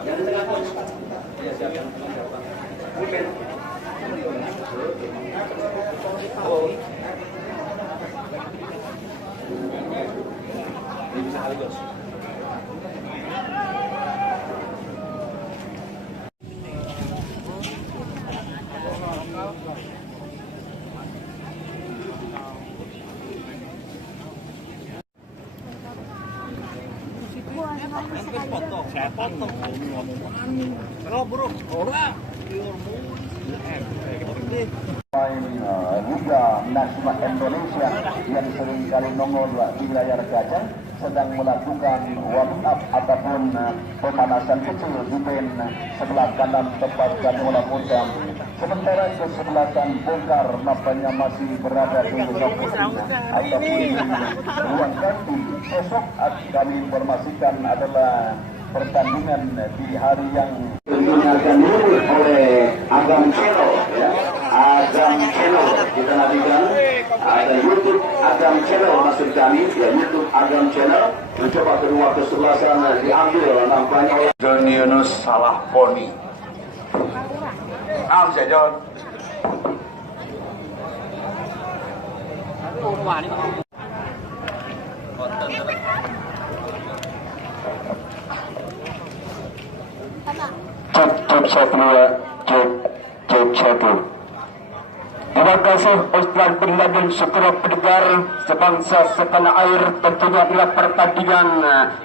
Yang di tengah coach. Ya siap yang tengah siapa? Mungkin. Oh. Ini bisa kali coach. Saya potong. Kalau buruk, orang. Liga Nasional Indonesia yang seringkali nongol di layar kaca sedang melakukan warm up ataupun pemanasan kecil di band sebelah kanan tepat bola Pondam. Sementara ke sebelah kanan bongkar nampaknya masih berada di lokasi ataupun ruang ganti. Besok kami informasikan adalah pertandingan di hari yang akan diurus oleh Agam Channel, ya. Agam Channel kita nantikan ada YouTube Agam Channel maksud kami, ya YouTube Agam Channel. Mencoba kedua ke sebelah sana diambil nampaknya oleh John Yunus salah poni. Saya John. Cep satu. Terima kasih Ustaz bin Laden Syukur Pendengar sebangsa setanah air. Tentunya adalah pertandingan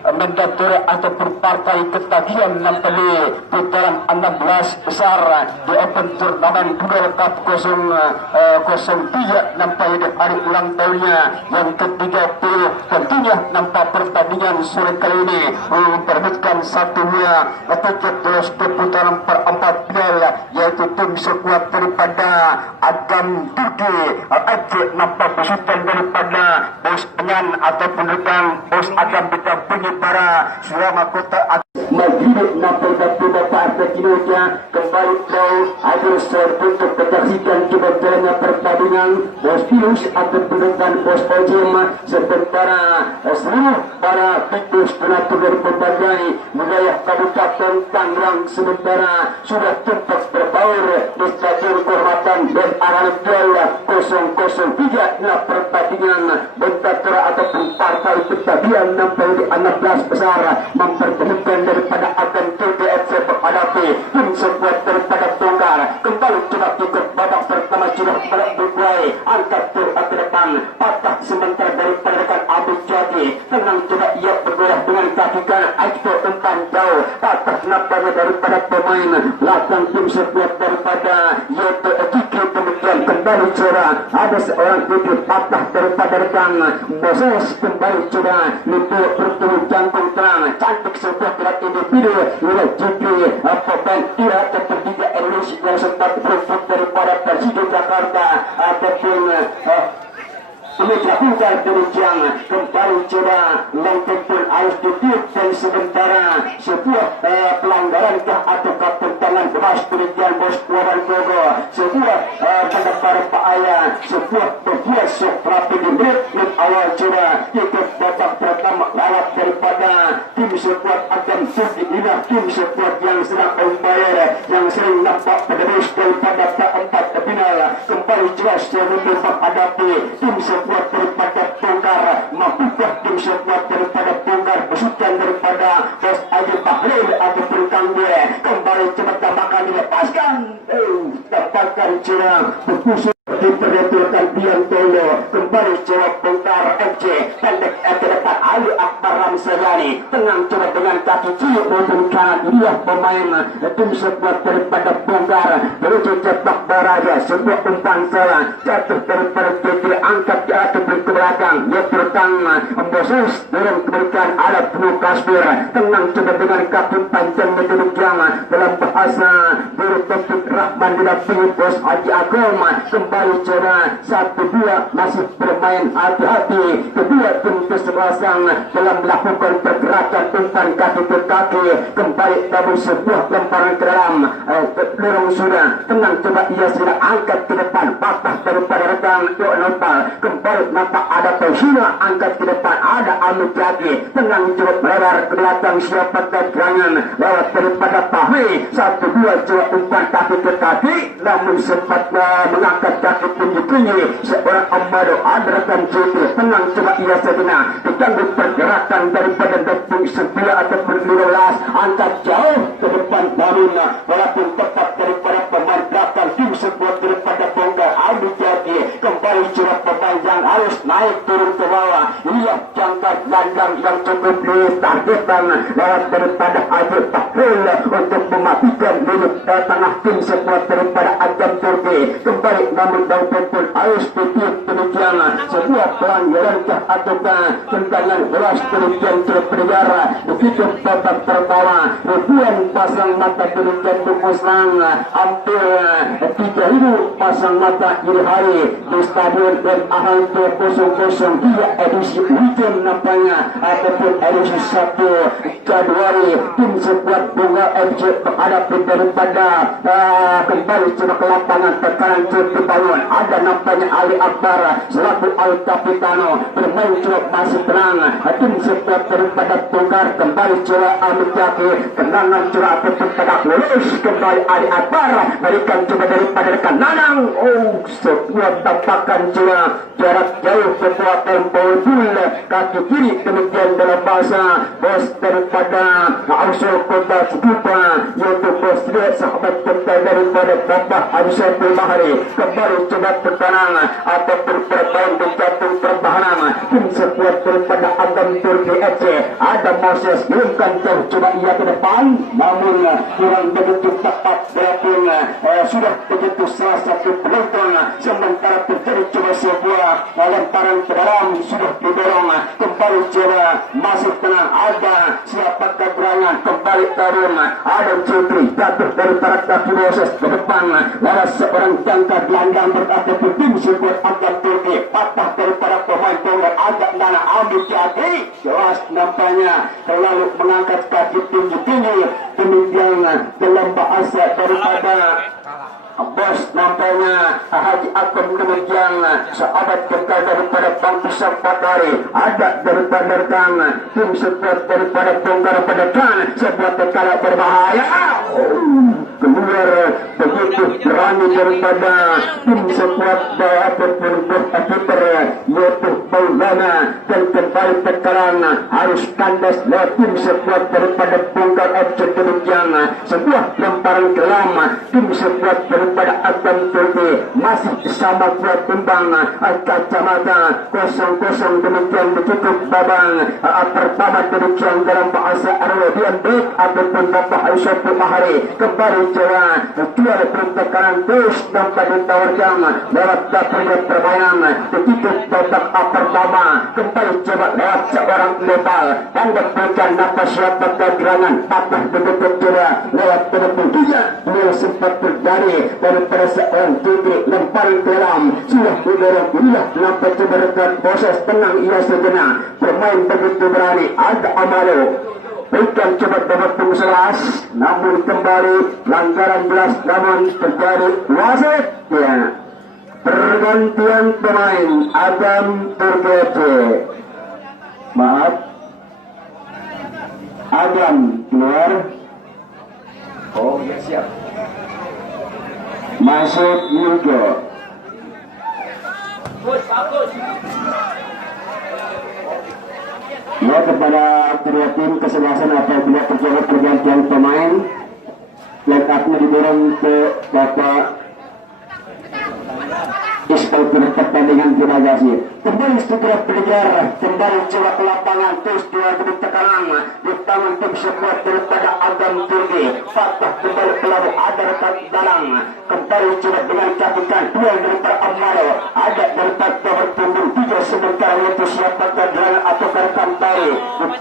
mandatur ataupun partai ketagihan nampaknya putaran 16 besar di Open Turnamen Google Cup 003 nampaknya di hari ulang tahunnya yang ke-30. Tentunya nampak pertandingan sore kali ini memperebutkan satunya tiket terus ke putaran perempat final, yaitu tim sekuat daripada Agam Turki Aceh nampak besutan daripada bos penyan ataupun rekan bos Agam Betapunyi para selama kota Madrid nampak daripada partai Indonesia kembali play agar untuk menyaksikan kebetulannya pertandingan bos Pilus ataupun rekan bos Ojem sementara seluruh para tikus penatur dari berbagai wilayah Kabupaten Tangerang sementara sudah tempat berbaur di stadion kehormatan dan arah duel 003 adalah pertandingan bentatera ataupun partai ketagihan nampak di 16 besar mempertemukan daripada akan TGFC menghadapi tim sekuat daripada Tonggar. Kembali coba ikut babak pertama sudah berdua angkat ke depan patah sementara daripada rekan Abid Jadi tenang coba ia bergoyah dengan kaki kanan Aiko umpan jauh patah nampaknya daripada pemain belakang tim sekuat daripada Yoto Kiki. Kemudian kembali coba ada seorang titik patah daripada rekan Moses. Kembali coba itu bertemu jantung terang cantik sebuah gerak individu oleh Jiki pemain Tira ketiga Indonesia yang sempat berfut daripada Persija Jakarta ataupun Mitra demikian kembali coba mengkumpul harus ditiup dan sementara sebuah pelanggaran atau ketentangan beras demikian bos Wawan Gogo sebuah pendaftar Pak Ayah sebuah berbuat rapi di menit awal coba ikut babak pertama lewat daripada tim sekuat akan Inilah tim sekuat yang sedang membayar yang sering nampak penerus daripada keempat final kembali jelas yang menghadapi tim sekuat daripada Tonggar. Mampukah tim sekuat daripada Tonggar besutan daripada Bos Ayu Bahlil ataupun Kang Gue kembali cepat tambahkan dilepaskan dapatkan cerah berkusur diperhatikan Bian Tolo kembali jawab Tonggar FC pendek ke depan Ali Akbar Ramsayani tenang coba dengan kaki kiri maupun kanan lihat pemain tim sekuat daripada Tonggar menuju cetak baraja sebuah umpan salah jatuh daripada Petri angkat ke atas ke belakang dia pertama Moses dalam keberikan alat penuh kasbir tenang coba dengan kaki panjang metode jama dalam bahasa berbentuk Rahman didampingi Bos Haji Agom kembali coba 1-2 masih bermain hati-hati kedua tim kesebelasan dalam melakukan pergerakan umpan kaki ke kaki, kembali namun sebuah lemparan ke dalam lorong sudah tenang, coba ia sudah angkat ke depan, patah daripada rekan Yonopal, kembali nampak ada Persina angkat ke depan, ada Amit lagi tenang, coba melebar ke belakang, siapa gerangan lewat daripada Fahmi, 1-2 coba umpan kaki ke kaki, namun sempat mengangkat kaki tinggi-tinggi seorang Amado, ada rekan Cipri tenang, coba ia sedina diganggu pergerakan daripada Depung Setia ataupun 15, angkat jauh ke depan Baluna, walaupun tepat daripada pemain belakang tim sebuah daripada Bongga Adi Jati, kembali coba pemain yang harus naik turun ke bawah, lihat jangkar gandang yang cukup ditargetkan lewat daripada Abu Tahrul untuk mematikan minit tengah tim sebuah daripada Agam Turki, kembali namun Daupun pun harus ditiup demikian sebuah pelanggaran ataukah tentangan beras demikian terus berjara begitu babak pertama, ribuan pasang mata demikian bermusang, hampir 3.000 pasang mata ini hari di stadion dan hampir kosong-kosong dia edisi weekend nampaknya ataupun edisi 1 Januari tim sekuat Bunga FC menghadapi daripada kembali coba ke lapangan tekanan cukup bangun, ada nampaknya Ali Akbar selaku Al Capitano bermain coba masih tenang, tim sekuat daripada Tunggar kembali coba Amit Jaki tenangan coba ataupun tegak lurus, kembali Ali Akbar berikan coba daripada rekan Nanang, sebuah tampakan coba jarak jauh kekuatan bola kaki kiri demikian dalam bahasa bos daripada Arsul Kota Cikupa, yaitu bos dia sahabat kita daripada Bapak Arsul Bahari, kembali coba tertanang ataupun bermain di jantung pertahanan tim sekuat daripada Agam Turki FC, ada Moses bukan jauh coba ia ke depan namun kurang begitu tepat walaupun sudah begitu salah satu penonton, sementara terjadi coba sebuah lemparan ke dalam sudah didorong, kembali coba masih tenang, ada siapa kegerangan kembali turun, ada Cipri jatuh dari para kaki Moses ke depan lewat seorang jangka gelandang berada di tim sekuat Agam Turki, patah daripada pemain Tunggal agak Nana Amit Jati, jelas nampaknya terlalu mengangkat kaki tinggi-tinggi demikian dalam bahasa daripada bos nampaknya Haji Akom demikian sahabat kekal daripada Bangku Sampatari, ada daripada rekan tim sekuat daripada Tunggal Pedekan sebuah tekala berbahaya, keluar begitu berani daripada tim sekuat ataupun Peter yaitu Maulana, dan kembali tekanan harus kandas lewat tim sekuat daripada Tunggal FC demikian sebuah lemparan kelam tim sekuat daripada Agam Turki masih sama kuat timbang kacamata 0-0 demikian ditutup babak pertama demikian dalam bahasa Arabian baik ataupun Bapak Aisyah Bahari, kembali coba jual pertekanan terus dapat ditawarkan lewat dapurnya permainan ditutup babak pertama, kembali coba lewat seorang Nepal dan diberikan nafas siapa kegerangan patah begitu coba lewat penepung dia sempat terjadi daripada seorang titik lemparan ke dalam sudah didorong ilah nampak coba dekat proses tenang ia sejenak bermain begitu berani, ada Amalo berikan coba dapat pengusalas namun kembali pelanggaran belas namun terjadi wasit ya, pergantian pemain Agam Turki, maaf Agam keluar, Oh ya siap. masuk Yugo. Ya, kepada kedua tim kesebelasan apabila terjadi pergantian pemain, line up-nya didorong ke Bapak Inspektur Pertandingan. Terima kasih. Kembali segera bergerak, kembali coba ke lapangan terus dua gedung tekanan di tangan tim sekuat daripada Agam Turki, patah kembali pelalu ada rekan dalang, kembali coba dengan cabutan dua daripada Amaro, ada daripada berpunggung tiga sementara itu siapa kegerangan atau rekan tari,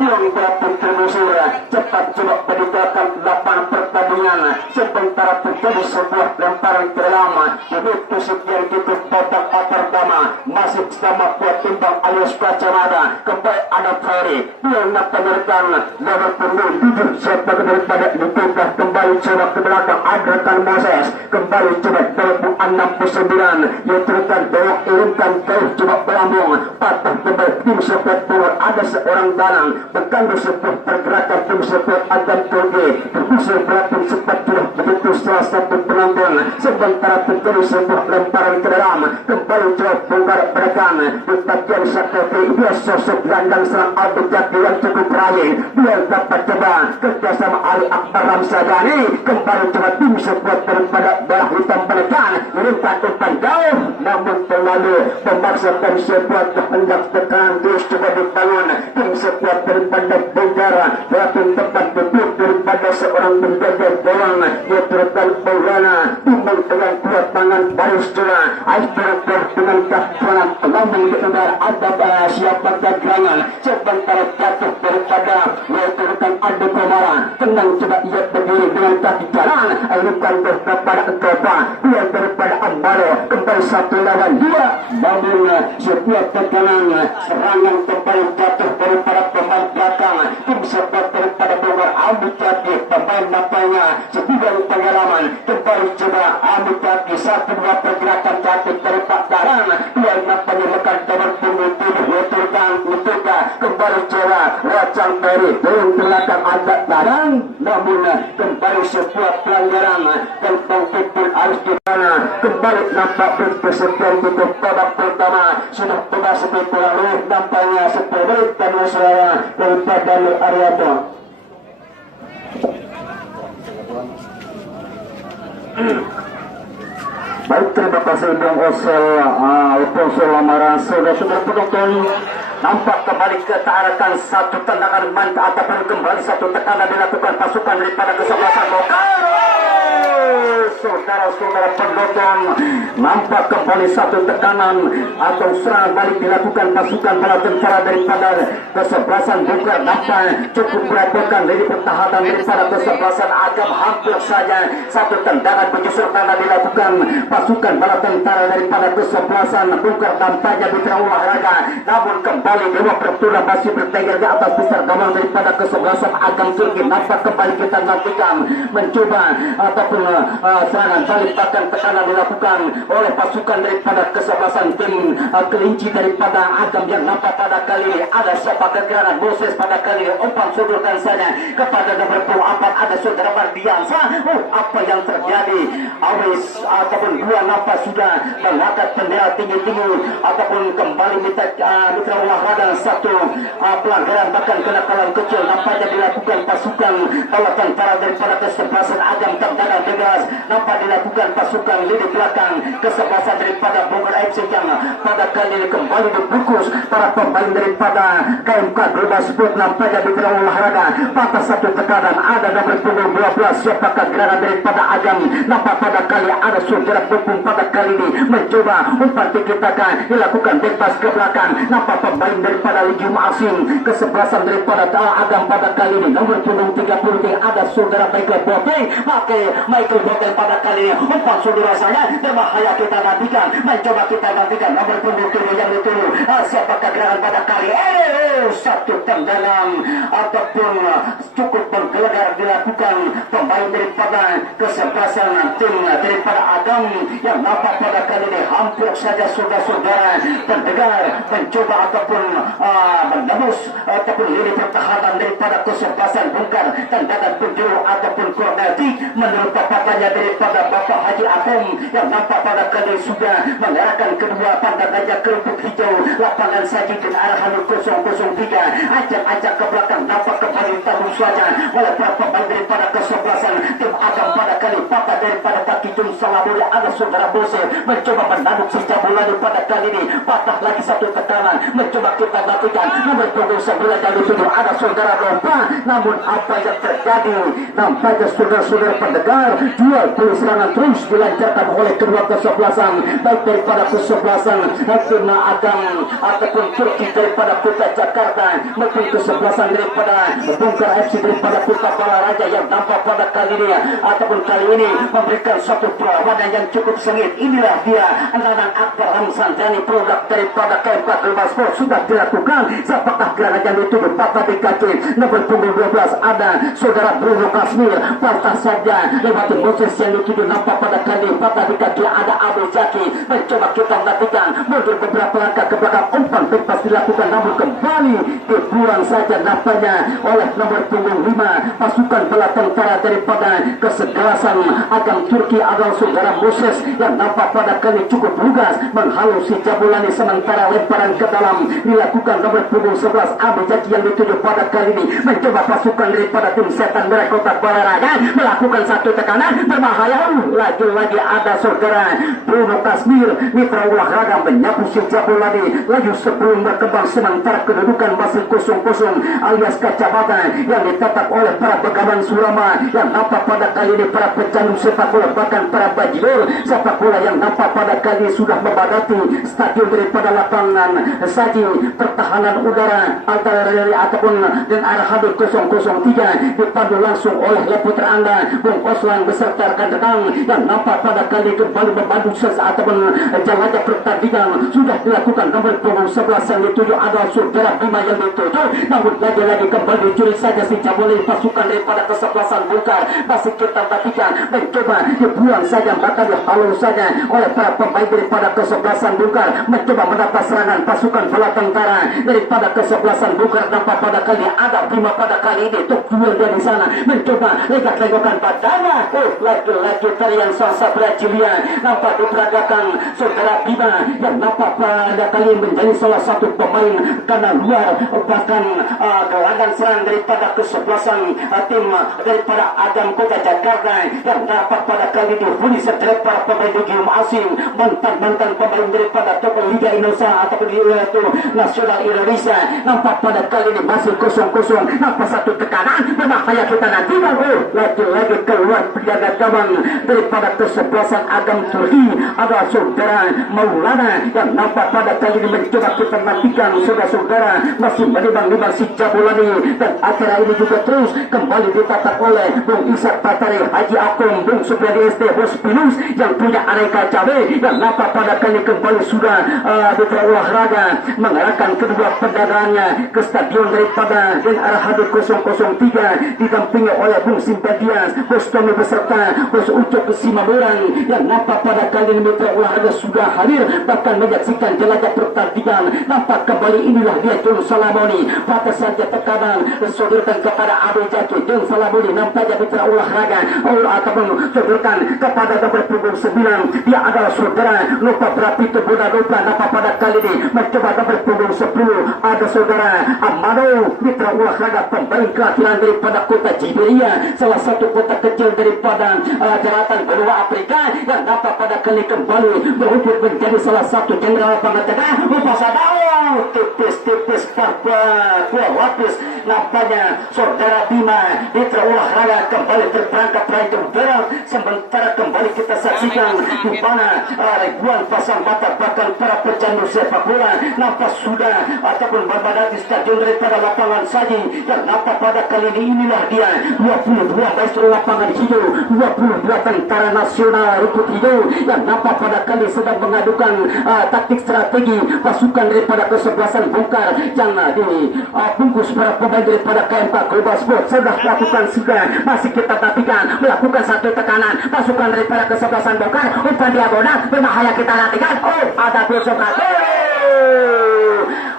pulang berapun termusur cepat coba berdekatan 8 pertandingan pertandingan. Sementara terjadi sebuah lemparan ke dalam. Itu sekian titik babak pertama. Masih sama kuat timbang alias Kacamada. Kembali ada Ferry. Dia nak penerikan nomor punggung 7 sebagai daripada ditungkah kembali coba ke belakang Adretan Moses. Kembali coba 69. Yang teruskan belok irunkan jauh coba berambung. Patah kembali tim support power. Ada seorang dalang berkandu sebuah pergerakan tim support Adam Turki. Berkusur berapun cepat sudah begitu salah satu penonton. Sementara terjadi sebuah lemparan ke dalam. Kembali coba bongkar berakan. Di bagian Sakti dia sosok gelandang serang Abdul Jati yang cukup rajin. Dia dapat coba kerjasama Ali Akbar Ramsadani. Kembali coba tim support daripada belah hitam penekan. Merintah umpan jauh. Namun terlalu memaksa tim support hendak tekan terus coba dibangun. Tim support daripada Bogara. Berapun tepat betul daripada seorang penjaga gawang. Dia terletak Bogara. Timbang dengan kuat tangan baris coba. Aisberger dengan kakuan lambung di udara ada siapa gerangan. Sementara jatuh daripada Welterkan Adu Komara. Tenang coba ia berdiri dengan kaki jalan. Lukan kepada Ekopa. Dia daripada Ambaro. Kembali satu lawan dua. Namun setiap tekanan serangan kembali jatuh daripada pemain belakang. Tim support daripada Bogor Abu Jati. Pemain napanya sebidang pengalaman. Kembali coba Abu Jati. Satu dua pergerakan jatuh dari Pak Darang. Dia napanya lekat nomor punggung 7. Welterkan Utuka. Kembali coba Racang Peri. Dari belakang ada Darang. Namun kembali sebuah pelanggaran. Tentang Pipul harus di sana. Kembali nampak berkesekian tutup babak pertama. Sudah memasuki lalu nampaknya 10 menit dan suara daripada Nur Arianto. Baik, terima kasih Bang Osel Osel Lamaran. Sudah penonton nampak kembali ketarakan satu tendangan mantap ataupun kembali satu tekanan dilakukan pasukan daripada kesebelasan Bogor. Saudara-saudara penonton, nampak kembali satu tekanan atau serangan balik dilakukan pasukan bala tentara daripada kesebelasan Bogor. Nampak cukup merepotkan dari pertahanan daripada kesebelasan Agam. Hampir saja satu tendangan menyusul karena dilakukan pasukan bala tentara daripada kesebelasan Bogor. Nampaknya di olahraga, namun kembali dewa pertura masih bertengger di atas besar gawang daripada kesebelasan Agam Turki. Nampak kembali kita nantikan mencoba ataupun serangan balik bahkan tekanan dilakukan oleh pasukan daripada kesebelasan tim kelinci daripada Agam yang nampak pada kali ini ada siapa kegeraran Moses pada kali ini umpan sodorkan saja kepada nomor 24 ada saudara Mardiansa. Apa yang terjadi? Awis ataupun dua nampak sudah mengangkat bendera tinggi-tinggi ataupun kembali mitra olahraga satu pelanggaran bahkan kenakalan kecil nampaknya dilakukan pasukan bala tentara daripada kesebelasan Agam. Tendangan bebas nampak dilakukan pasukan lini belakang kesebelasan daripada Bogor FC yang pada kali ini kembali dibungkus para pemain daripada KMK Global Sport. Nampaknya di dalam olahraga patah satu tekanan ada nomor punggung 12 siapakah gerangan daripada Agam. Nampak pada kali ada saudara Bukung pada kali ini mencoba umpan tiki-taka dilakukan bebas ke belakang. Nampak pemain daripada Legium Asing kesebelasan daripada Agam pada kali ini nomor punggung 30 ada saudara Michael Boteng pada kali ini umpan saudara saya berbahaya kita nantikan mencoba kita nantikan nomor punggung 7 yang dituju siapakah gerangan pada kali satu tendangan ataupun cukup menggelegar dilakukan pemain daripada kesebelasan tim daripada Agam yang nampak pada kali ini hampir saja saudara-saudara pendengar mencoba ataupun menembus ataupun lini pertahanan daripada kesebelasan Bogor. Tendangan penjuru ataupun corner kick menurut papatannya daripada Bapak Haji Atom yang nampak pada kali sudah mengarahkan kedua pandang gajah kerupuk hijau lapangan saji dan arahan 003 ajak ke belakang nampak kembali tabung saja oleh para pemain daripada kesebelasan tim Agam pada kali papa daripada kaki Jung Salaburi ada saudara Bose mencoba menaduk si Jabulani pada kali ini patah lagi satu tekanan mencoba kita lakukan nomor punggung 9 dari tujuh ada saudara Lomba namun apa yang terjadi nampaknya saudara-saudara pendengar duel serangan terus dilancarkan oleh kedua kesebelasan baik daripada kesebelasan Hakim Agam ataupun Turki daripada Kota Jakarta maupun kesebelasan daripada Bongkar FC daripada Kota Balaraja yang nampak pada kali ini ataupun kali ini memberikan satu perlawanan yang cukup sengit. Inilah dia anak-anak Akbar Ramsan dan produk daripada KMK Global Sport sudah dilakukan. Apakah gerakan yang dituduh patah di kaki nomor punggung 12 ada saudara Bruno Kasmir patah saja lewati Moses yang dituduh nampak pada kali patah di kaki ada Abu Jaki mencoba kita melakukan mundur beberapa langkah ke belakang umpan bebas dilakukan namun kembali dibuang saja nampaknya oleh nomor punggung 5 pasukan bala tentara daripada kesegelasan Agam Turki adalah saudara Moses yang nampak pada kali cukup lugas menghalau si Jabulani sementara lemparan ke dalam dilakukan nomor punggung 11 Abu Jaki yang dituju pada kali ini mencoba pasukan daripada tim setan merah Kota Balaraja melakukan satu tekanan berbahaya lagi-lagi ada saudara Bruno Kasmir mitra olahraga menyapu si Jabulani laju sebelum berkembang sementara kedudukan masih kosong-kosong alias kacamata yang ditetap oleh para begawan Surama yang nampak pada kali ini para pecandu sepak bola bahkan para bajilor sepak bola yang nampak pada kali ini sudah membadati stadion daripada lapangan saji pertahanan udara antara ataupun dan arah hadir 003 dipandu langsung oleh Leputra Anda Bung Oslan beserta rekan datang yang nampak pada kali kembali membantu ataupun jelajah pertandingan sudah dilakukan nomor punggung 11 yang dituju adalah saudara Bima yang dituju namun lagi-lagi kembali dicuri saja si Jabulani pasukan daripada kesebelasan Bongkar masih kita perhatikan mencoba dibuang saja bahkan dihalau saja oleh para pemain daripada kesebelasan Bongkar mencoba mendapat serangan pasukan bala tentara daripada kesebelasan Bongkar nampak pada kali ada Bima pada kali ini untuk duel dia di sana mencoba legak-legokan badannya lagi-lagi tarian salsa Brasilia nampak diperagakan saudara Bima yang nampak pada kali menjadi salah satu pemain karena luar bahkan gelandang serang daripada kesebelasan tim daripada Agam Kota Jakarta yang dapat pada kali dihuni setelah para pemain game asing mantan pemain daripada top Liga Indonesia ataupun itu Nasional Indonesia nampak pada kali ini masih kosong-kosong nampak satu tekanan berbahaya kita nanti lagi-lagi keluar penjaga gawang daripada kesebelasan Agam Turki adalah saudara Maulana yang nampak pada kali ini mencoba kita nantikan saudara-saudara masih menimbang-nimbang si Jabulani dan akhirnya ini juga terus kembali ditata oleh Bung Ishak Patari Haji Akom Bung Supriyadi ST Bos Pinus yang punya aneka cabai yang nampak pada kali kembali sudah mitra olahraga mengarahkan kedua pendangannya ke stadion daripada dan arah hadir 003 didampingi oleh Bung Simpadias Bos Tommy beserta Bos Ucok Simamurang yang nampak pada kali ini mitra olahraga sudah hadir bahkan menyaksikan jelajah pertandingan nampak kembali inilah dia Jung Salamoni pada saja tekanan disodorkan kepada Abu Jaki Jung Salamoni nampaknya mitra olahraga ataupun sodorkan kepada nomor punggung 9 dia adalah saudara lupa Prapito Buddha lupa nampak pada kali ini mencoba nomor punggung 10 ada saudara Amado mitra olahraga pemain kelahiran daripada kota Jiberia salah satu kota kecil daripada daratan benua Afrika yang nampak pada kali kembali berhubung menjadi salah satu jenderal lapangan tengah lupa sadao tipis-tipis dua lapis nampaknya saudara Bima mitra olahraga kembali terperangkap raih udara sementara kembali kita saksikan di mana ribuan pasang mata bahkan para pecandu sepak bola nampak sudah ataupun berbadati stadion daripada lapangan saji yang nampak pada kali ini inilah dia 22 maestro lapangan hijau 22 tentara nasional rumput hijau yang nampak pada kali sedang mengadukan taktik strategi pasukan daripada kesebelasan Bongkar yang dibungkus para pemain daripada KMK Global Sport sudah melakukan masih kita nantikan melakukan satu tekanan pasukan daripada kesebelasan Bongkar umpan diagonal berbahaya kita nantikan ada besok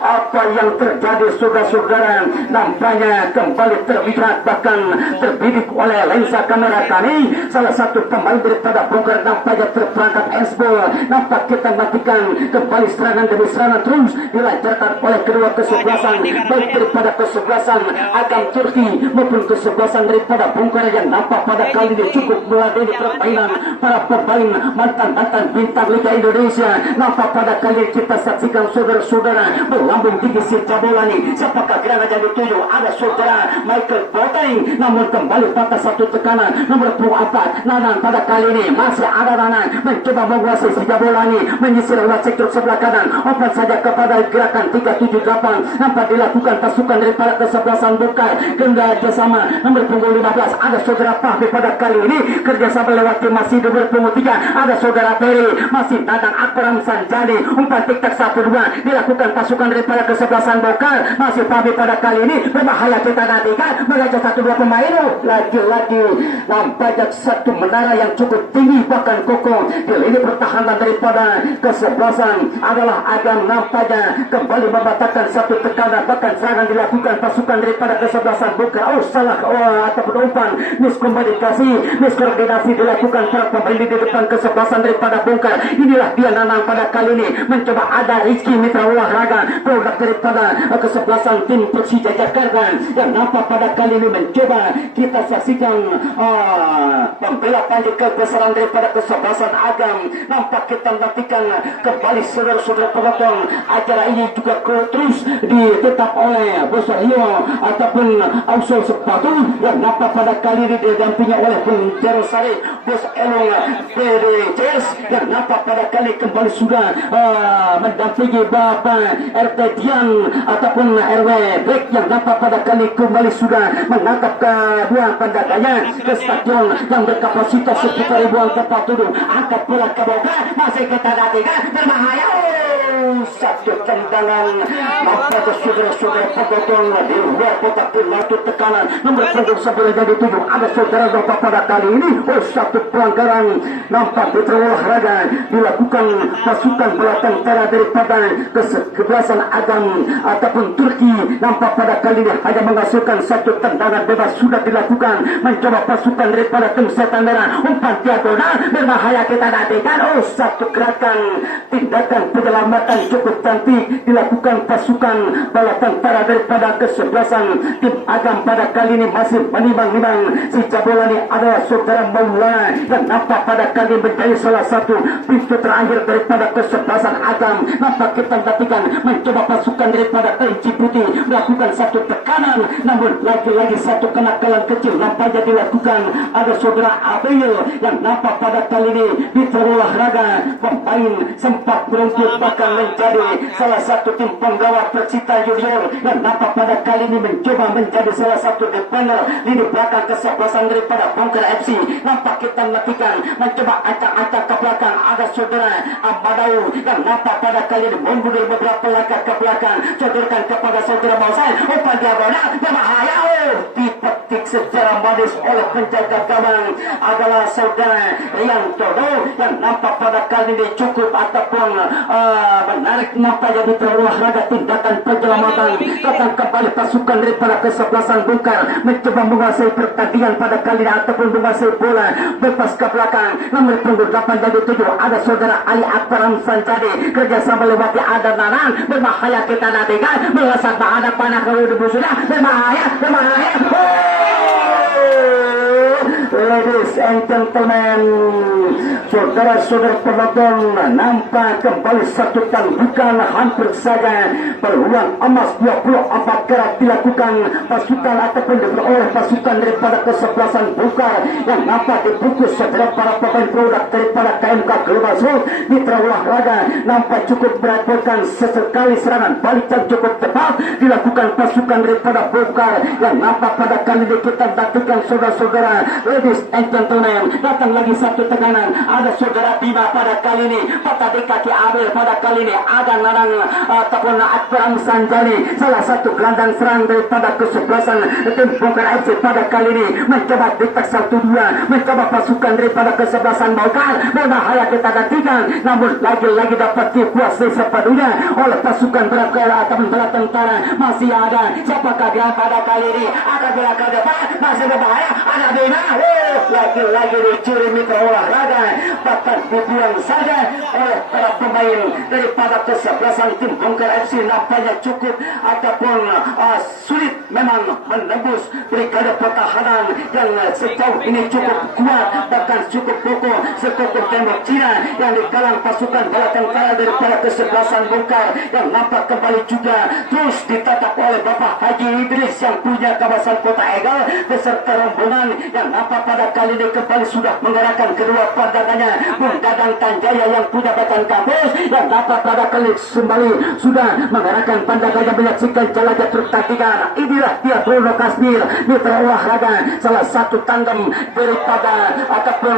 apa yang terjadi saudara-saudara. Nampaknya kembali terlihat bahkan terbidik oleh lensa kamera kami. Salah satu pemain daripada Bongkar nampaknya terperangkap handsball. Nampak kita nantikan kembali serangan demi serangan terus dilancarkan oleh kedua kesebelasan, baik daripada kesebelasan Agam Turki maupun kesebelasan daripada Bongkar yang nampak pada kali ini cukup meladeni permainan para pemain mantan bintang Liga Indonesia. Nampak pada kali ini kita saksikan saudara-saudara melambung tinggi si Jabolani. Siapakah gerangan yang dituju? Ada saudara Michael Boteng, namun kembali patah satu tekanan. Nomor 24 Nanan pada kali ini masih ada Nanan mencoba menguasai si Jabolani, menyisir lewat sektor sebelah kanan, open saja kepada gerakan 378. Nampak dilakukan pasukan daripada kesebelasan Bongkar kerjasama nomor punggung 15 ada saudara Fahmi pada kali ini kerjasama lewati masih nomor punggung 3 ada saudara Ferry, masih Dadang Akram Sanjani, umpan tiktak 1-2 dilakukan pasukan daripada kesebelasan Bongkar. Masih Fahmi pada kali ini berbahaya kita nantikan mengajak 1-2 pemain. Lagi-lagi nampaknya satu menara yang cukup tinggi bahkan kokoh di lini pertahanan daripada kesebelasan adalah Agam. Nampaknya kembali membatalkan satu tekanan bahkan serangan dilakukan pasukan daripada kesebelasan Bongkar. Salah ataupun umpan miskoordinasi dilakukan para pemain di depan kesebelasan daripada Bongkar. Inilah dia Nanang pada kali ini mencoba ada Rizky Mitra Olahraga produk daripada kesebelasan tim Persija Jakarta yang nampak pada kali ini mencoba kita saksikan pembela panjang kebesaran daripada kesebelasan Agam. Nampak kita nantikan kembali saudara-saudara penonton acara ini juga terus ditetap oleh Bos Rio ataupun Ausul Sepatu yang nampak pada kali ini didampingi oleh Bung Jarosari Bos Elong PDJS yang nampak pada kali kembali sudah mendampingi Bapak RT Dian ataupun RW Black yang nampak pada kali kembali sudah menangkap ke buang pendaganya ke stadion yang berkapasitas sekitar ribuan tempat duduk. Angkat bola ke bawah masih kita nantikan berbahaya. Satu tendangan nampak saudara-saudara penonton di luar kotak penalti tekanan nomor punggung 9 jadi 7 ada saudara nampak pada kali ini satu pelanggaran. Nampak Mitra Olahraga dilakukan pasukan bola tentara daripada kesebelasan Agam ataupun Turki. Nampak pada kali ini hanya menghasilkan satu tendangan bebas sudah dilakukan mencoba pasukan daripada tim setan merah umpan diagonal berbahaya kita nantikan. Satu gerakan tindakan penyelamatan cukup cantik dilakukan pasukan bola tentara daripada kesebelasan tim Agam pada kali ini masih menimbang-nimbang si Jabolani adalah saudara Maula dan nampak pada kali menjadi salah satu pintu terakhir daripada kesebelasan Agam. Nampak kita nantikan mencoba pasukan daripada Kelinci Putih melakukan satu tekanan namun lagi-lagi satu kenakalan kecil nampaknya dilakukan ada saudara Abil yang nampak pada kali ini Mitra Olahraga pemain sempat beruntung bahkan menjadi salah satu tim penggawa Persita Junior yang nampak pada kali ini mencoba menjadi salah satu defender lini belakang kesebelasan daripada Bongkar FC. Nampak kita nantikan mencoba acak-acak ke belakang ada saudara Amadau yang nampak pada kali ini mundur beberapa langkah ke belakang sodorkan kepada saudara Mausai umpan diagonal berbahaya dipetik secara manis oleh penjaga gawang adalah saudara Rian Todo yang nampak pada kali ini cukup ataupun menarik nampaknya Mitra Olahraga tindakan penyelamatan datang kembali pasukan daripada kesebelasan Bongkar mencoba menguasai pertandingan pada kali ini ataupun menguasai bola bebas ke belakang nomor punggung 8 jadi 7 ada saudara Ali Akram Sanjadi kerjasama lewati ada Nanan berbahaya kita nantikan melesat ada panah kalau debu sudah berbahaya. Ladies and gentlemen, saudara-saudara penonton, nampak kembali satu tandukan hampir saja peluang emas 24 karat dilakukan pasukan ataupun oleh pasukan daripada kesebelasan Bongkar yang nampak dibungkus setelah para pemain produk daripada KMK Global Sport. Mitra Olahraga nampak cukup beratkan sesekali serangan balik yang cukup tepat dilakukan pasukan daripada Bongkar yang nampak pada kali ini kita nantikan saudara-saudara. ladies and gentlemen, datang lagi satu tekanan. Ada saudara Bima pada kali ini, patah di kaki Abel pada kali ini, ada Nanang ataupun Akram Sanjali, salah satu gelandang serang daripada kesebelasan tim Bongkar FC pada kali ini mencoba detek 1-2, mencoba pasukan daripada kesebelasan Bongkar, berbahaya kita gantikan, namun lagi-lagi dapat dikuasai sepenuhnya oleh pasukan berakala ataupun bala tentara. Masih ada siapakah dia pada kali ini, akan belakang depan, masih berbahaya, ada Bima, lagi-lagi dicuri mitra olahraga, dapat dibuang saja oleh para pemain daripada kesebelasan tim Bongkar FC. Nampaknya cukup ataupun sulit memang menembus brigade pertahanan yang sejauh ini cukup kuat, bahkan cukup kokoh sekokoh tembok Cina yang dikalang pasukan bala tentara daripada kesebelasan Bongkar, yang nampak kembali juga terus ditatap oleh Bapak Haji Idris yang punya kawasan Kota Egal beserta rombongan yang nampak pada kali ini kembali sudah mengerahkan kedua pandangannya. Bung Dadang Tanjaya yang punya batan kampus yang dapat pada kali kembali sudah mengerahkan pandangannya menyaksikan jelajah pertandingan. Inilah dia Bruno Kasmir, mitra olahraga, salah satu tandem daripada ataupun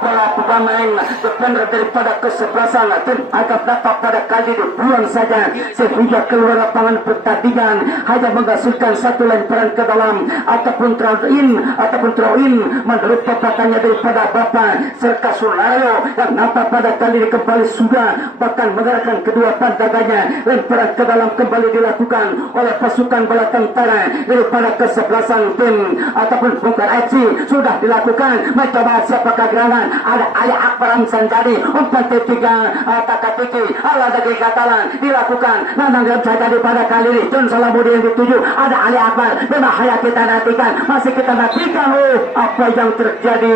para pemain defender daripada kesebelasan tim akan dapat pada kali ini buang saja sehingga keluar lapangan pertandingan hanya menghasilkan satu lemparan ke dalam ataupun throw in menurut papatannya daripada Bapak Serka Sunario yang nampak pada kali ini kembali sudah bahkan mengerahkan kedua pandangannya. Lemparan ke dalam kembali dilakukan oleh pasukan bala tentara daripada kesebelasan tim ataupun Bongkar FC sudah dilakukan. Mencoba siapakah gerangan, ada Ali Akram Sanjari umpan ketiga Takatiki ala daging Katalan dilakukan. Nanang yang saja pada kali ini John Salamudi yang dituju, ada Ali Akbar. Berbahaya kita nantikan, masih kita nantikan apa yang terjadi.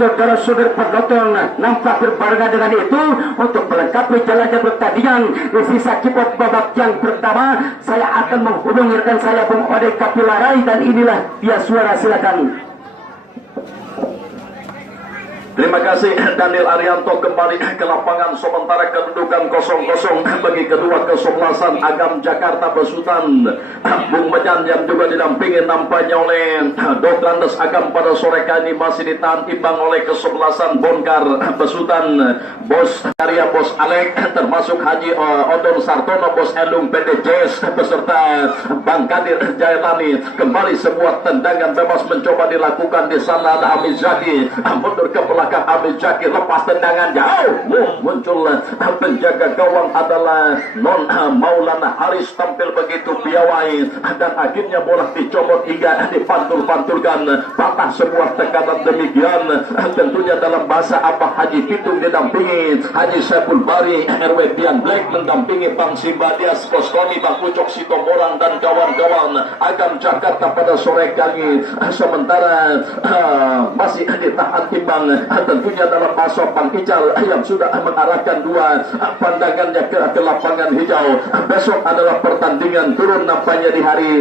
Saudara-saudara penonton nampak berbarengan dengan itu untuk melengkapi jalannya pertandingan di sisa kipot babak yang pertama. Saya akan menghubungi rekan saya Bung Ode Kapilarai dan inilah dia suara, silakan. Terima kasih Daniel Arianto kembali ke lapangan sementara kedudukan 0-0 bagi kedua kesebelasan Agam Jakarta Besutan. Bung Mejan yang juga didampingi nampaknya oleh Doklandes Agam pada sore kali ini masih ditahan imbang oleh kesebelasan Bongkar Besutan. Bos Karya, Bos Alek, termasuk Haji Odon Sartono, Bos Elung PDJS beserta Bang Kadir Jailani. Kembali sebuah tendangan bebas mencoba dilakukan di sana. Ada Amin Zaki mundur ke belakang. Abid Jaki lepas tendangan jauh, muncul penjaga gawang adalah Non Maulana Haris, tampil begitu piawai dan akhirnya bola dicomot hingga dipantul-pantulkan, patah sebuah tekanan demikian. Tentunya dalam bahasa Abah Haji Pitung didampingi Haji Saiful Bari, RW Dian Black mendampingi Bang Simbadias Koskoni, Bang Ucok Sitomorang dan kawan-kawan Agam Jakarta pada sore kali. Sementara masih ditahan timbang tentunya dalam bahasa Bang Ical yang sudah mengarahkan dua pandangannya ke lapangan hijau. Besok adalah pertandingan turun nampaknya di hari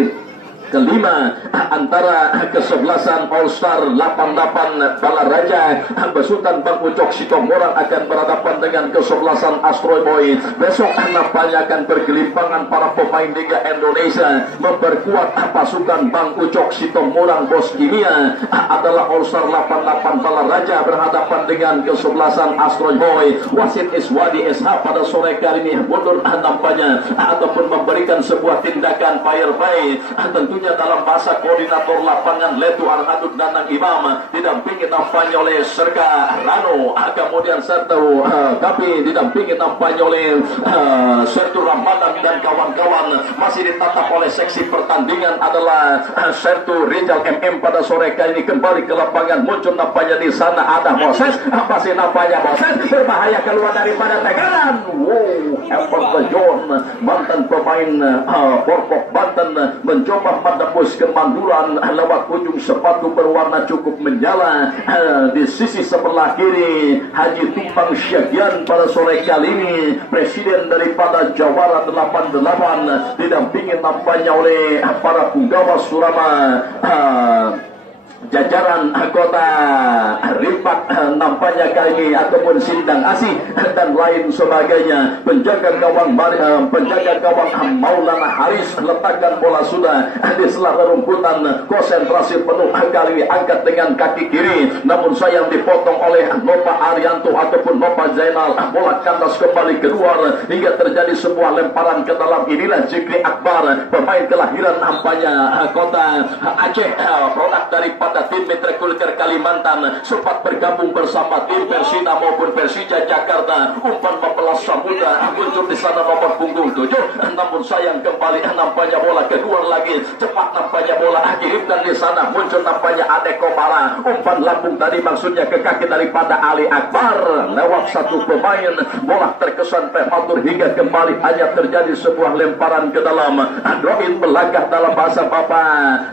kelima antara kesebelasan All Star 88 Balaraja Besutan Bang Ucok Sitomorang akan berhadapan dengan kesebelasan Astroy Boy. Besok nampaknya akan bergelimpangan para pemain Liga Indonesia memperkuat pasukan Bang Ucok Sitomorang. Bos Kimia adalah All Star 88 Balaraja berhadapan dengan kesebelasan Astroy Boy. Wasit Iswadi SH pada sore kali ini mundur nampaknya ataupun memberikan sebuah tindakan fire play. Tentunya dalam bahasa koordinator lapangan Letu Arhadud Danang Imam didampingi nampaknya oleh Serka Rano, kemudian satu Kapi didampingi nampaknya oleh Sertu Ramadan dan kawan-kawan. Masih ditatap oleh seksi pertandingan adalah Sertu Rizal MM pada sore kali ini kembali ke lapangan. Muncul nampaknya di sana ada Moses, masih nampaknya Moses berbahaya keluar daripada tekanan. Effort John, mantan pemain Porpok Banten mencoba menembus kemanduran lewat ujung sepatu berwarna cukup menyala di sisi sebelah kiri. Haji Tumpang Syagian pada sore kali ini presiden daripada Jawara 88 didampingi nampaknya oleh para punggawa Surama jajaran kota Rimpak nampaknya kali ini ataupun Sindang Asih dan lain sebagainya. Penjaga gawang Maulana Haris letakkan bola sudah di selah rumputan, konsentrasi penuh kali ini angkat dengan kaki kiri, namun sayang dipotong oleh Nova Arianto ataupun Nova Zainal. Bola kandas kembali keluar hingga terjadi sebuah lemparan ke dalam. Inilah Zikri Akbar, pemain kelahiran nampaknya kota Aceh, produk daripada tim Metrokulker Kalimantan, sempat bergabung bersama tim Persita maupun Persija Jakarta. Umpan membelas samudra muncul di sana nomor punggung 7, namun sayang kembali nampaknya bola kedua lagi cepat, nampaknya bola kirimkan di sana, muncul nampaknya Ade Komara. Umpan lambung tadi maksudnya ke kaki daripada Ali Akbar lewat satu pemain, bola terkesan prematur hingga kembali hanya terjadi sebuah lemparan ke dalam. Android melangkah dalam bahasa Bapak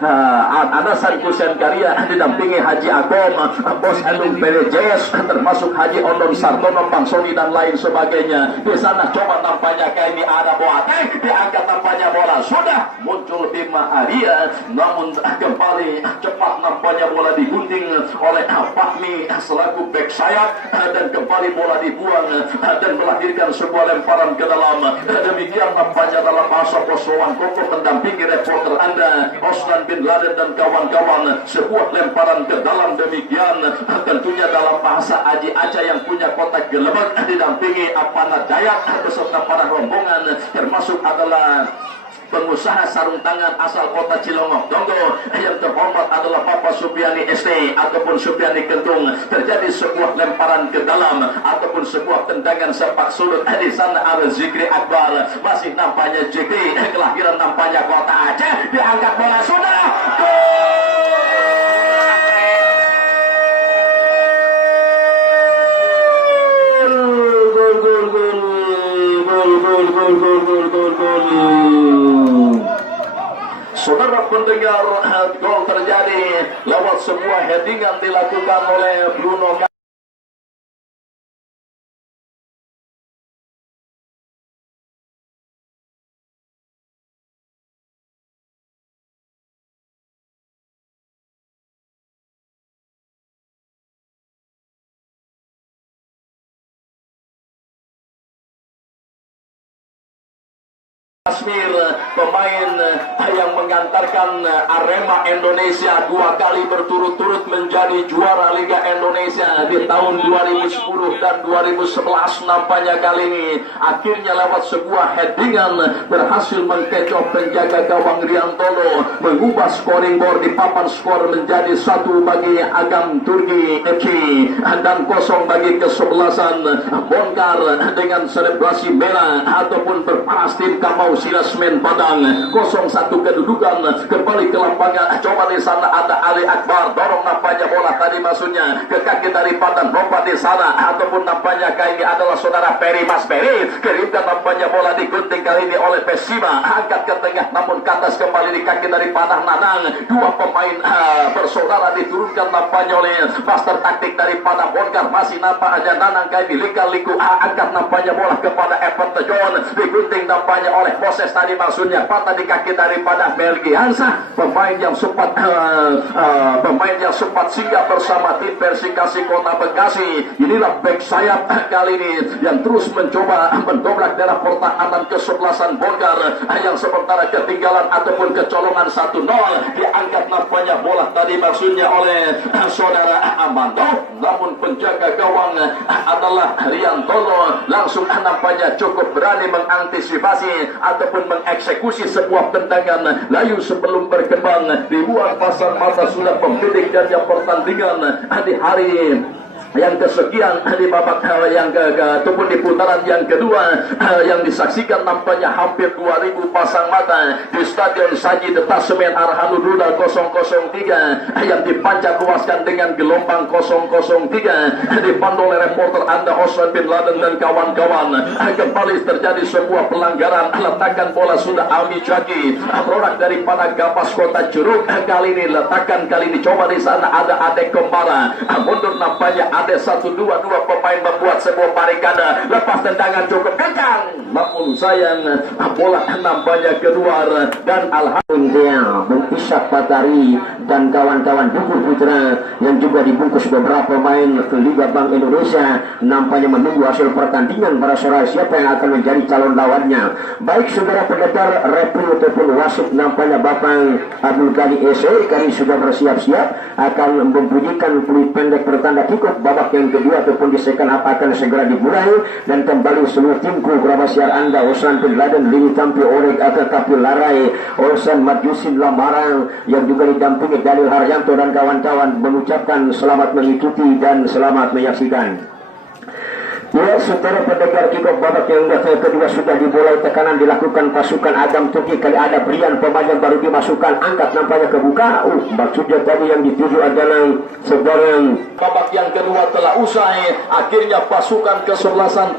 Anasan Kusen Karya didampingi Haji Agom, Bos Elung PDJS, termasuk Haji Ondon Sartono, Bang Soni dan lain sebagainya. Di sana coba nampaknya kayak ini ada Boateng, diangkat nampaknya bola sudah muncul Bima Arya, namun kembali cepat nampaknya bola digunting oleh Fahmi selaku back sayap dan kembali bola dibuang dan melahirkan sebuah lemparan ke dalam. Demikian nampaknya dalam bahasa Poslowan Koko mendampingi reporter Anda Osman bin Laden dan kawan-kawan, sebuah lemparan ke dalam. Demikian tentunya dalam bahasa Aji Aca yang punya kotak gelebek didampingi Apana Dayak beserta para rombongan, termasuk adalah pengusaha sarung tangan asal kota Cilongok Donggo yang terhormat adalah Bapak Supiani ST ataupun Supiani Kentung. Terjadi sebuah lemparan ke dalam ataupun sebuah tendangan sepak sudut. Di sana ada Zikri Akbar, masih nampaknya Zikri kelahiran nampaknya kota Aceh, diangkat bola sudah Saudara pendengar, gol terjadi lewat sebuah headingan dilakukan oleh Bruno. Asmir, pemain yang mengantarkan Arema Indonesia 2 kali berturut-turut menjadi juara Liga Indonesia di tahun 2010 dan 2011. Nampaknya kali ini akhirnya lewat sebuah headingan berhasil mengkecop penjaga gawang Riantolo, mengubah scoring board di papan skor menjadi 1 bagi Agam Turki FC dan 0 bagi kesebelasan Bongkar dengan selebrasi merah ataupun berparas tim Kamau Silasmen Padang. 0-1 kedudukan, kembali ke lapangan. Coba di sana ada Ali Akbar, dorong nampaknya bola tadi maksudnya ke kaki daripada Nova di sana ataupun nampaknya kali ini adalah saudara Peri Mas Peri, kirimkan nampaknya bola digunting kali ini oleh Pesima, angkat ke tengah namun ke atas kembali di kaki daripada Nanang. 2 pemain bersaudara diturunkan nampaknya oleh master taktik daripada Bongkar, masih nampak aja Nanang kali ini liku angkat nampaknya bola kepada Everton John, digunting nampaknya oleh Moses tadi maksudnya patah di kaki daripada Melgi Hansa, pemain yang sempat singgah bersama tim Persikasi Kota Bekasi. Inilah back sayap kali ini yang terus mencoba mendobrak darah pertahanan kesebelasan Bongkar yang sementara ketinggalan ataupun kecolongan 1-0. Diangkat nampaknya bola tadi maksudnya oleh saudara Amando, namun penjaga gawang adalah Riantolo langsung nampaknya cukup berani mengantisipasi ataupun mengeksekusi sebuah tendangan layu sebelum berkembang. Di luar pasar mata sudah pembidik dan yang pertandingan di hari yang kesekian di babak yang ataupun di putaran yang kedua yang disaksikan nampaknya hampir 2000 pasang mata di Stadion Saji Detasemen Arhanuddin 003 yang dipancar luaskan dengan gelombang 003 dipandu oleh reporter Anda Osman bin Laden dan kawan-kawan. Kembali terjadi sebuah pelanggaran, letakkan bola sudah Ami Jaki, produk daripada Gapas Kota Curug. Kali ini letakkan kali ini coba di sana ada Ade Kembara, mundur nampaknya ada 1-2 pemain membuat sebuah barikade, lepas tendangan cukup kencang namun sayang bola nampaknya keluar dan Alhamdulillah Bung Ishak Patari dan kawan-kawan Duku Putra yang juga dibungkus beberapa pemain Liga Bank Indonesia nampaknya menunggu hasil pertandingan para saudara siapa yang akan menjadi calon lawannya. Baik saudara pendengar, referee ataupun wasit nampaknya Bapak Abdul Ghani Ese kali sudah bersiap-siap akan membunyikan peluit pendek pertanda kickoff babak yang kedua ataupun di second half akan segera dimulai dan kembali seluruh timku kerabat siar Anda Osan Penladen Lini Tampi Oreg atau Tapi Larai Osan Majusin Lamarang yang juga didampingi Dalil Haryanto dan kawan-kawan mengucapkan selamat mengikuti dan selamat menyaksikan. Ya, saudara pendengar, kickoff babak yang kedua sudah dimulai. Tekanan dilakukan pasukan Agam Turki. Kali ada Brian pemain yang baru dimasukkan, angkat nampaknya kebuka. Maksudnya tadi yang dituju adalah saudara. Babak yang kedua telah usai. Akhirnya pasukan kesebelasan